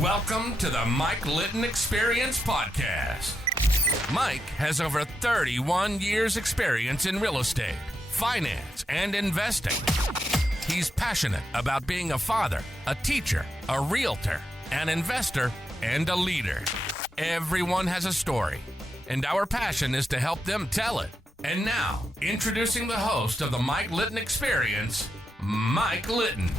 Welcome to the Mike Litton Experience podcast. Mike has over 31 years experience in real estate, finance, and investing. He's passionate about being a father, a teacher, a realtor, an investor, and a leader. Everyone has a story, and our passion is to help them tell it. And now, introducing the host of the Mike Litton Experience, Mike Litton.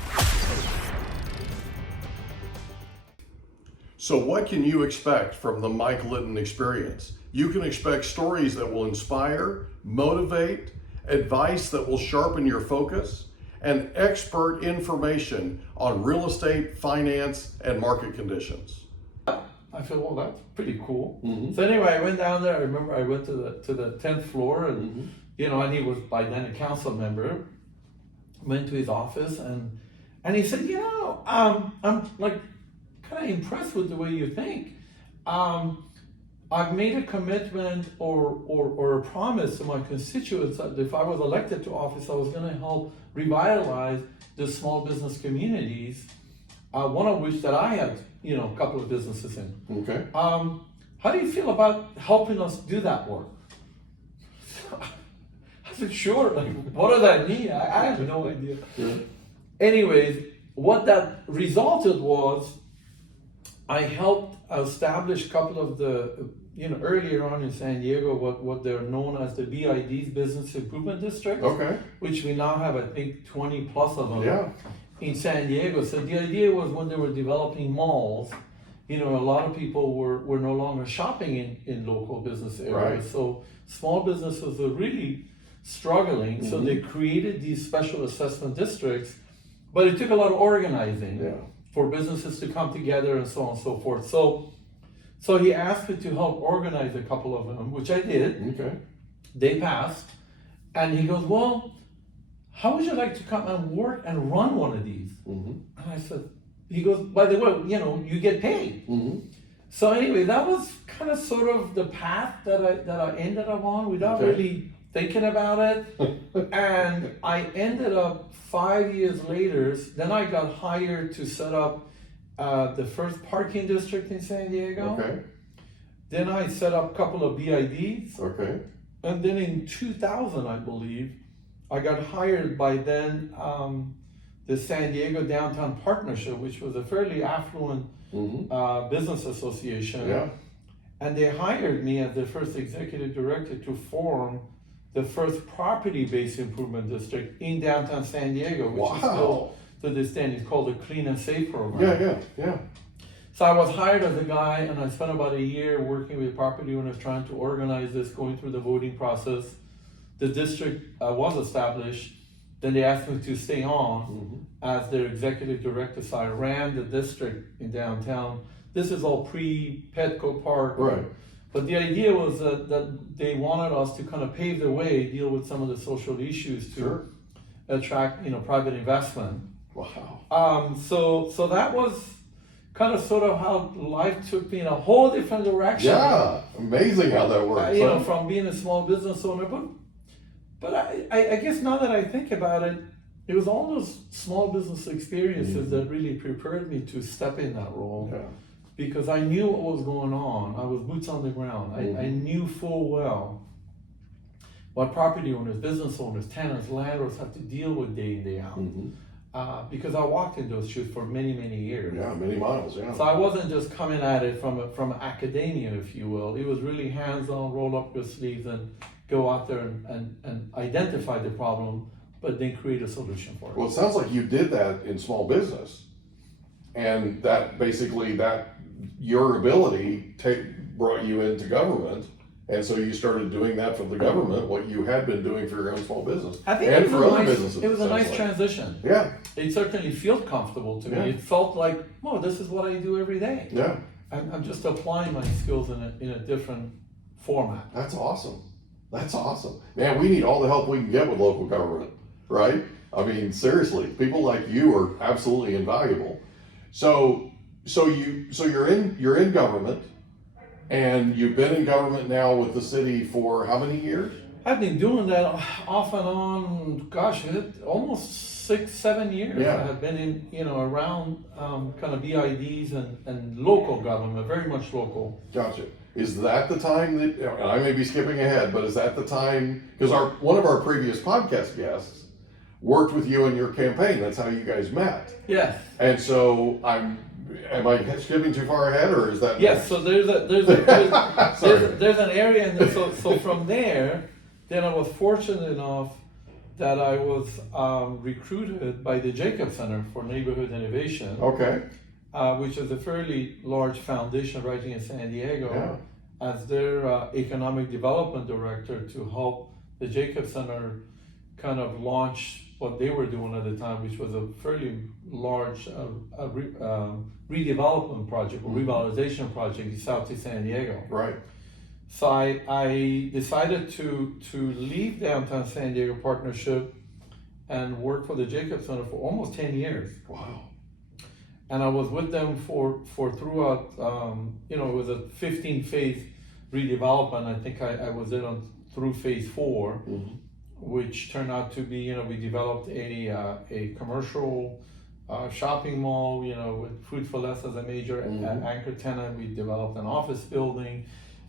So what can you expect from the Mike Litton Experience? You can expect stories that will inspire, motivate, advice that will sharpen your focus, and expert information on real estate, finance, and market conditions. I feel, well, that's pretty cool. Mm-hmm. So anyway, I went down there. I remember I went to the 10th floor, and Mm-hmm. and he was by then a council member. Went to his office, and he said, I'm like kind of impressed with the way you think. I've made a commitment or a promise to my constituents that if I was elected to office, I was going to help revitalize the small business communities. One of which that I had, a couple of businesses in. Okay. How do you feel about helping us do that work? I said, sure. Like, what does that mean? I have no idea. Yeah. Anyways, what that resulted was I helped establish a couple of the, earlier on in San Diego, what they're known as the BIDs, Business Improvement Districts. Okay. Which we now have, I think, 20 plus of them. Yeah. In San Diego. So the idea was when they were developing malls, a lot of people were no longer shopping in local business areas. Right. So small businesses were really struggling. Mm-hmm. So they created these special assessment districts, but it took a lot of organizing for businesses to come together and so on and so forth. So he asked me to help organize a couple of them, which I did. Okay. They passed. And he goes, well, how would you like to come and work and run one of these? Mm-hmm. And I said, he goes, by the way, you get paid. Mm-hmm. So anyway, that was kind of sort of the path that I ended up on without really thinking about it. And I ended up 5 years later, then I got hired to set up the first parking district in San Diego. Okay. Then I set up a couple of BIDs. Okay. And then in 2000, I believe, I got hired by then the San Diego Downtown Partnership, which was a fairly affluent business association. Yeah. And they hired me as the first executive director to form the first property-based improvement district in downtown San Diego, which is still to this day, it's called the Clean and Safe program. Yeah. So I was hired as a guy, and I spent about a year working with property owners trying to organize this, going through the voting process. The district was established. Then they asked me to stay on as their executive director. So I ran the district in downtown. This is all pre-Petco Park. Right. But the idea was that they wanted us to kind of pave the way, deal with some of the social issues to attract, private investment. Wow. So that was kind of sort of how life took me in a whole different direction. Yeah. Amazing how that works. From being a small business owner, but I guess now that I think about it, it was all those small business experiences that really prepared me to step in that role. Yeah. Because I knew what was going on. I was boots on the ground. I knew full well what property owners, business owners, tenants, landlords have to deal with day in, day out. Because I walked in those shoes for many, many years. Yeah, many miles, yeah. So I wasn't just coming at it from academia, if you will. It was really hands-on, roll up your sleeves and go out there and identify the problem, but then create a solution for it. Well, it sounds like you did that in small business. And that basically, your ability brought you into government. And so you started doing that for the government, what you had been doing for your own small business. I think and it was for a other nice, businesses. it was a nice transition. Yeah. It certainly felt comfortable to me. Yeah. It felt like, oh, this is what I do every day. Yeah. I'm just applying my skills in a different format. That's awesome. Man, we need all the help we can get with local government, right? I mean, seriously, people like you are absolutely invaluable. So you're in government, and you've been in government now with the city for how many years? I've been doing that off and on, almost 6-7 years. Yeah. I have been in, around kind of BIDs and local government, very much local. Gotcha. Is that the time that, and I may be skipping ahead, but is that the time, because one of our previous podcast guests worked with you in your campaign. That's how you guys met. Yes. And so am I skipping too far ahead, or is that? Yes. So there's an area, and so from there, then I was fortunate enough that I was recruited by the Zaker Center for Neighborhood Innovation. Okay. Which is a fairly large foundation right here in San Diego, Yeah. as their economic development director to help the Zaker Center kind of launch what they were doing at the time, which was a fairly large redevelopment project or revitalization project in Southeast San Diego. Right. So I decided to leave Downtown San Diego Partnership and work for the Zaker Center for almost 10 years. Wow. And I was with them for throughout, it was a 15-phase redevelopment. I think I was in through phase 4, which turned out to be, we developed a commercial shopping mall, with Food for Less as a major anchor tenant. We developed an office building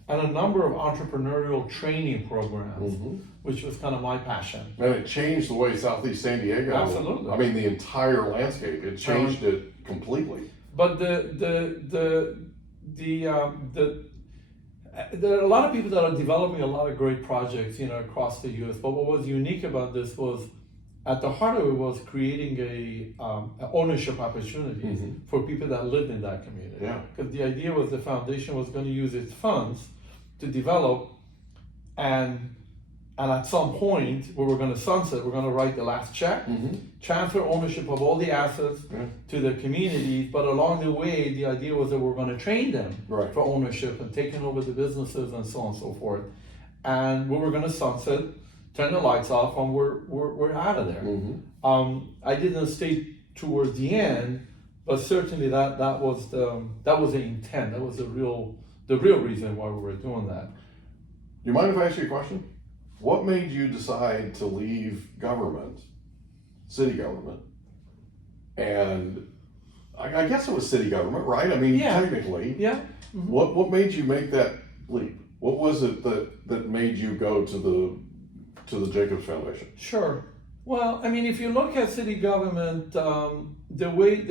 and a number of entrepreneurial training programs, which was kind of my passion. And it changed the way Southeast San Diego. Absolutely. I mean, the entire landscape. It changed it completely. But there are a lot of people that are developing a lot of great projects, across the U.S. But what was unique about this was, at the heart of it, was creating a ownership opportunity for people that lived in that community. Yeah. Because the idea was the foundation was going to use its funds to develop, and at some point where we're going to sunset, we're going to write the last check, transfer ownership of all the assets to the communities. But along the way, the idea was that we're going to train them for ownership and taking over the businesses and so on and so forth. And we were going to sunset, turn the lights off, and we're out of there. I didn't stay towards the end, but certainly that was the intent. That was the real reason why we were doing that. You mind if I ask you a question? What made you decide to leave government, city government, and I guess it was city government, right? I mean, technically. Yeah. What made you make that leap? What was it that made you go to the Jacobs Foundation? Sure. Well, I mean, if you look at city government, the way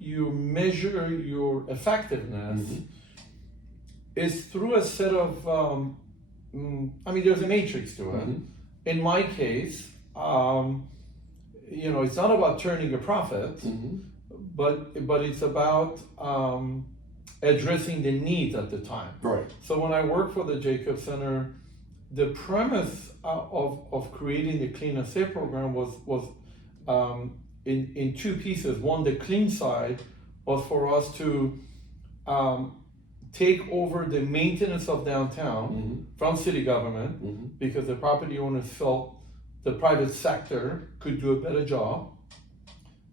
you measure your effectiveness is through a set of there's a matrix to it. In my case, it's not about turning a profit, but it's about addressing the needs at the time. Right. So when I worked for the Zaker Center, the premise of creating the Clean and Safe program was in two pieces. One, the clean side was for us to take over the maintenance of downtown from city government, because the property owners felt the private sector could do a better job.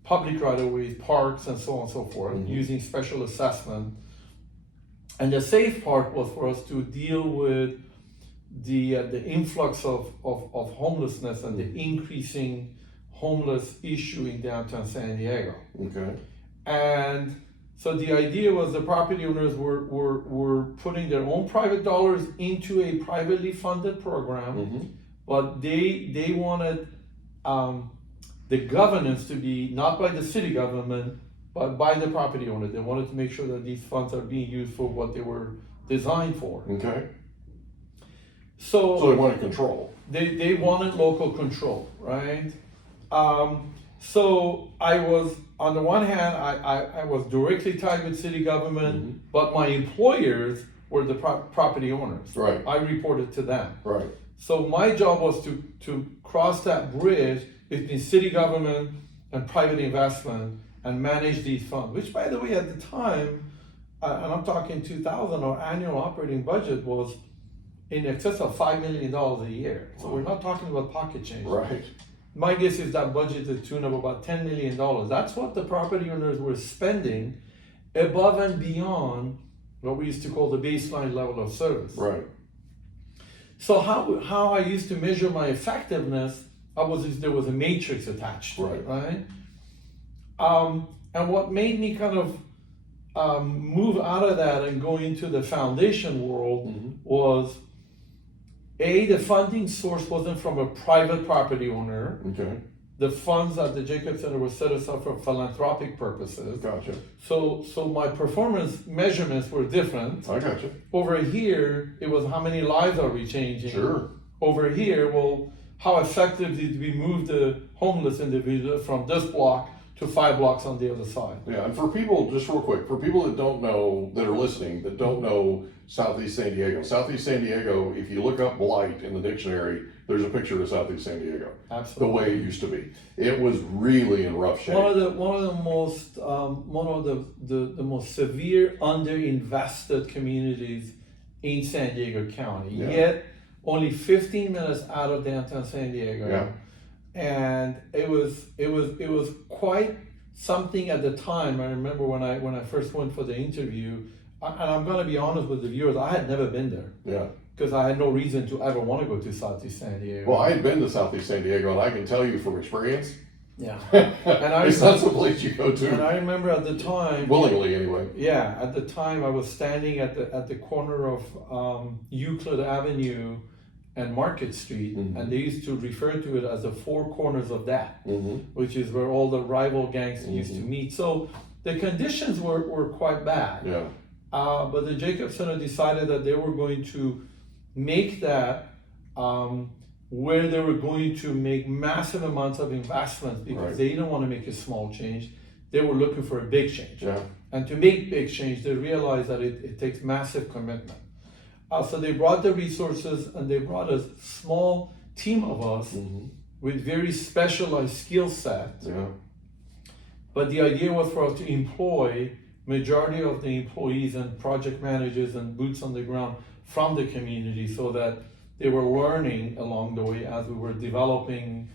Public right-of-ways, parks, and so on and so forth, using special assessment. And the safe part was for us to deal with the influx of homelessness and the increasing homeless issue in downtown San Diego. Okay. And so the idea was the property owners were putting their own private dollars into a privately funded program, but they wanted the governance to be not by the city government, but by the property owner. They wanted to make sure that these funds are being used for what they were designed for. Okay. So they wanted control. They wanted local control, right? So I was, on the one hand, I was directly tied with city government, but my employers were the property owners. Right. I reported to them. Right. So my job was to cross that bridge between city government and private investment and manage these funds, which, by the way, at the time, and I'm talking 2000, our annual operating budget was in excess of $5 million a year. So we're not talking about pocket change. Right. My guess is that budget is to the tune of about $10 million. That's what the property owners were spending above and beyond what we used to call the baseline level of service. Right. So how I used to measure my effectiveness there was a matrix attached to it, Right. right? And what made me kind of move out of that and go into the foundation world was the funding source wasn't from a private property owner. Okay. The funds at the Jacob Center were set aside for philanthropic purposes. Gotcha. So my performance measurements were different. I gotcha. Over here, it was how many lives are we changing? Sure. Over here, well, how effective did we move the homeless individual from this block to 5 blocks on the other side? Yeah, and for people, just real quick, for people that don't know, that are listening, that don't know Southeast San Diego, if you look up blight in the dictionary, there's a picture of Southeast San Diego. Absolutely. The way it used to be. It was really in rough shape. One of the most severe underinvested communities in San Diego County. Yeah. Yet only 15 minutes out of downtown San Diego. Yeah. And it was quite something at the time. I remember when I first went for the interview, and I'm going to be honest with the viewers, I had never been there. Yeah. Because I had no reason to ever want to go to Southeast San Diego. Well, I had been to Southeast San Diego, and I can tell you from experience, Yeah. it's not some place you go And to I remember at the time, willingly anyway. yeah, at the time I was standing at the corner of Euclid Avenue and Market Street, and they used to refer to it as the 4 corners of death, which is where all the rival gangs used to meet. So the conditions were quite bad. Yeah. But the Jacob Center decided that they were going to make that where they were going to make massive amounts of investments because Right. they didn't want to make a small change. They were looking for a big change. Yeah. And to make big change, they realized that it takes massive commitment. So they brought the resources and they brought a small team of us with very specialized skill sets. Yeah. But the idea was for us to employ majority of the employees and project managers and boots on the ground from the community so that they were learning along the way as we were developing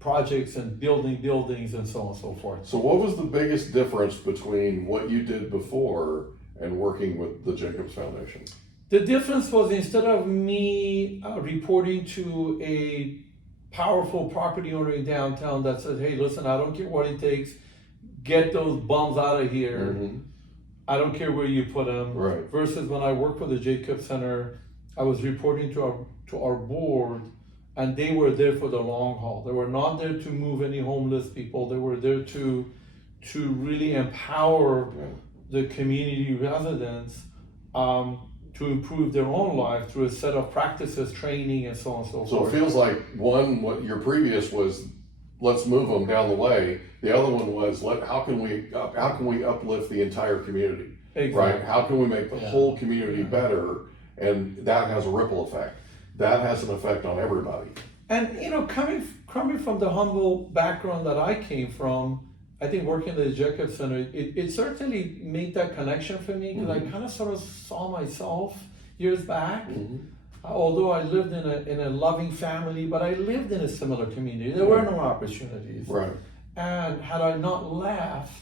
projects and building buildings and so on and so forth. So what was the biggest difference between what you did before and working with the Jacobs Foundation? The difference was instead of me reporting to a powerful property owner in downtown that said, hey, listen, I don't care what it takes, get those bums out of here. I don't care where you put them. Right. Versus when I worked for the Jacob Center, I was reporting to our board, and they were there for the long haul. They were not there to move any homeless people. They were there to really empower the community residents to improve their own life through a set of practices, training, and so on and so So forth. it feels like what your previous was, let's move them down the way. The other one was how can we uplift the entire community, Exactly. right? How can we make the whole community better? And that has a ripple effect. That has an effect on everybody. And coming from the humble background that I came from, I think working at the Jacob Center, it certainly made that connection for me because I kind of sort of saw myself years back. Although I lived in a loving family, but I lived in a similar community. There were no opportunities. Right. And had I not left,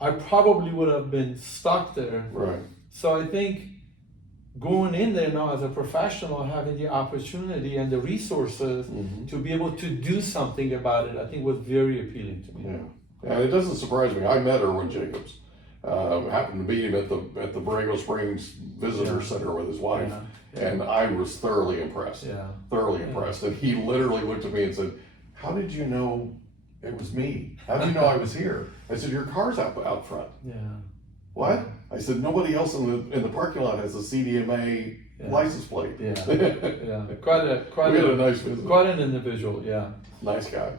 I probably would have been stuck there. Right. So I think going in there now as a professional, having the opportunity and the resources to be able to do something about it, I think was very appealing to me. Yeah. And it doesn't surprise me. I met Erwin Jacobs. Happened to meet him at the Borrego Springs Visitor Center with his wife. And I was thoroughly impressed. Yeah. Thoroughly impressed. And he literally looked at me and said, how did you know it was me? How did you know I was here? I said, your car's out front. Yeah. What? I said, nobody else in the parking lot has a CDMA license plate. Yeah. Yeah. Quite We had a nice visit. Quite an individual, yeah. Nice guy.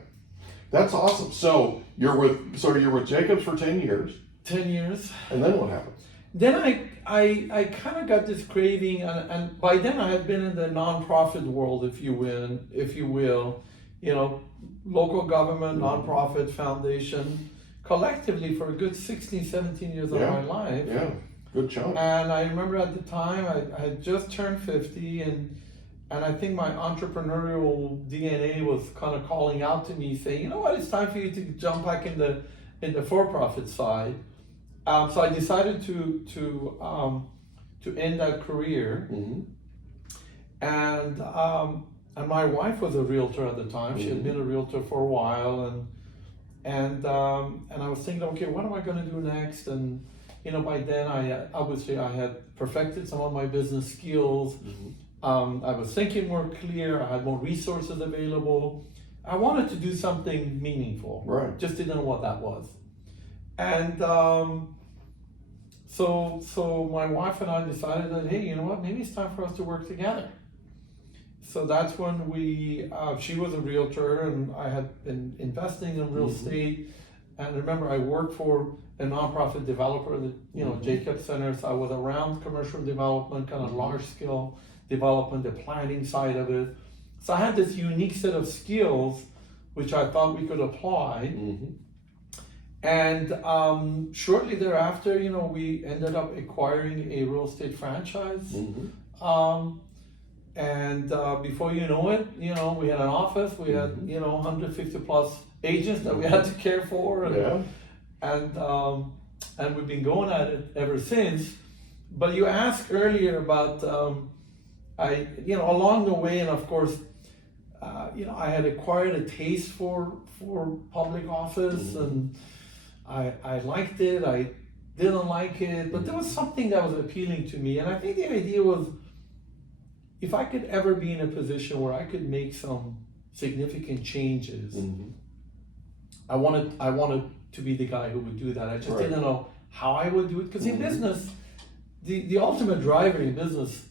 That's awesome. So you're with Jacobs for 10 years. 10 years. And then what happened? Then I kind of got this craving, and by then I had been in the nonprofit world, if you will, local government, nonprofit, foundation, collectively for a good 16, 17 years of my life. Yeah, good chunk. And I remember at the time I had just turned 50, and I think my entrepreneurial DNA was kind of calling out to me, saying, you know what, it's time for you to jump back in the for-profit side. So I decided to end that career, and my wife was a realtor at the time. She had been a realtor for a while, and I was thinking, okay, what am I going to do next? And by then I had perfected some of my business skills. I was thinking more clear. I had more resources available. I wanted to do something meaningful. Right. Just didn't know what that was. And so my wife and I decided that, hey, you know what? Maybe it's time for us to work together. So that's when she was a realtor and I had been investing in real estate. And remember, I worked for a nonprofit developer, Jacob Centers. I was around commercial development, kind of large scale development, the planning side of it. So I had this unique set of skills, which I thought we could apply. And shortly thereafter, we ended up acquiring a real estate franchise. And before you know it, we had an office, we had, 150 plus agents that we had to care for. And we've been going at it ever since. But you asked earlier about, along the way, and of course, I had acquired a taste for public office, and I liked it, I didn't like it, but there was something that was appealing to me. And I think the idea was, if I could ever be in a position where I could make some significant changes, I wanted to be the guy who would do that. I just didn't know how I would do it, because in business, the ultimate driver in business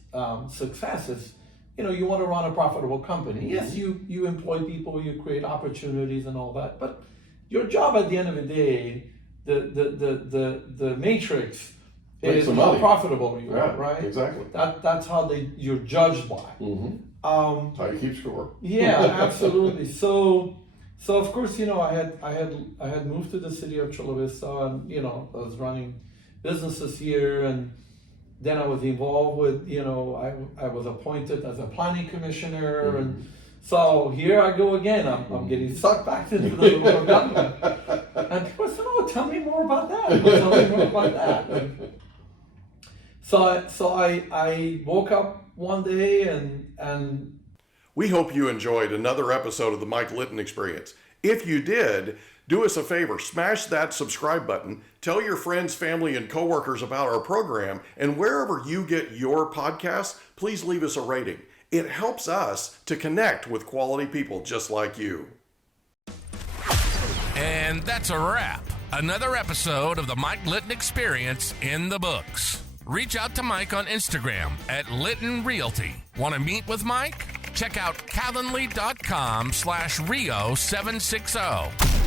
success is, you want to run a profitable company. Yes, you employ people, you create opportunities and all that, but your job at the end of the day, the matrix is how profitable you are, right? Exactly. That's how you're judged by. How you keep score. Yeah, absolutely. So of course, I had moved to the city of Chula Vista, and I was running businesses here, and then I was involved with, I was appointed as a planning commissioner, and so here I go again. I'm getting sucked back into the local government, and people said, "Oh, tell me more about that. Tell me more about that." And so I woke up one day and we hope you enjoyed another episode of the Mike Litton Experience. If you did, do us a favor, smash that subscribe button, tell your friends, family, and coworkers about our program, and wherever you get your podcasts, please leave us a rating. It helps us to connect with quality people just like you. And that's a wrap. Another episode of the Mike Litton Experience in the books. Reach out to Mike on Instagram at Litton Realty. Want to meet with Mike? Check out calendly.com/Rio760.